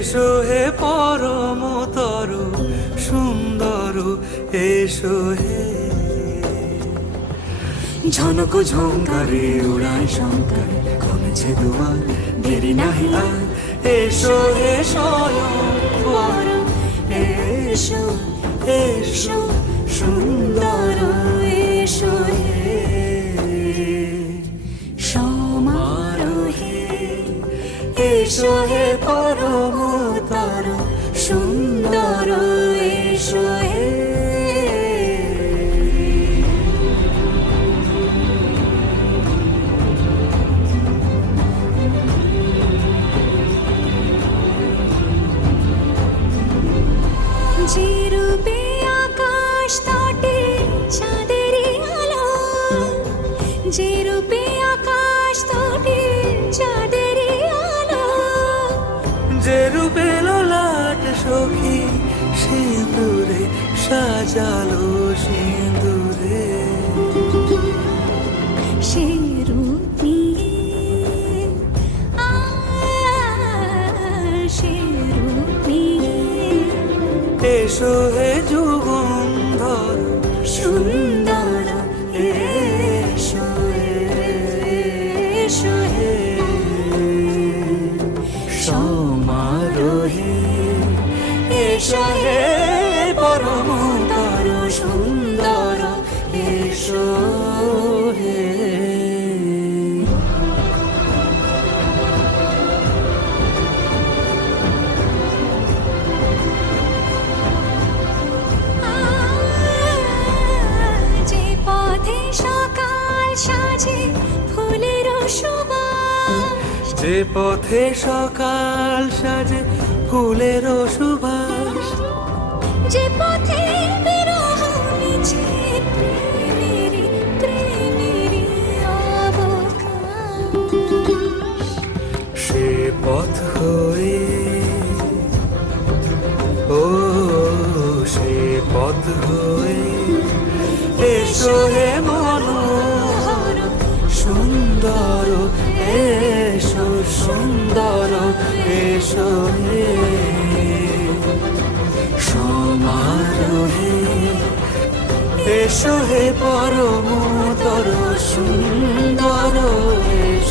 এসো হে পরমতর সুন্দর, এসো হে। ঝনক ঝঙ্কারে উড়ায় শঙ্কার, কমেছে দুয়ার, দেরি নাহি আর। এসো হে স্বয়ংবর, এসো এসো সুন্দর, এসো হে সমারোহে। এসো হে পরমতর সুন্দর, এসো হে। যে রূপে আকাশ তটে চাঁদেরই আলো, যে রূপে আকাশ তটে চাঁদেরই আলো, যে রূপে ললাট সখী সিঁদুরে সাজালো সিঁদুরে। সে রূপ নিয়ে সে রূপ নিয়ে এসো হে যুগন্ধর সুন্দর, এসো এসো হে সমারোহে। এসো হে পরমতর সুন্দর, এসো হে। যে পথে সকাল সাজে ফুলের সুবাস, যে পথে সকাল সাজে ফুলের সুবাস, যে পথে বিরহ মিছে প্রেমেরই প্রেমেরই অবকাশ, সে পথ হয়ে ও সে পথ হয়ে। এসো হে মনোহর সুন্দর, এসো সুন্দর, এসো হে সমারোহে। এসো হে পরমতর সুন্দর, এসো।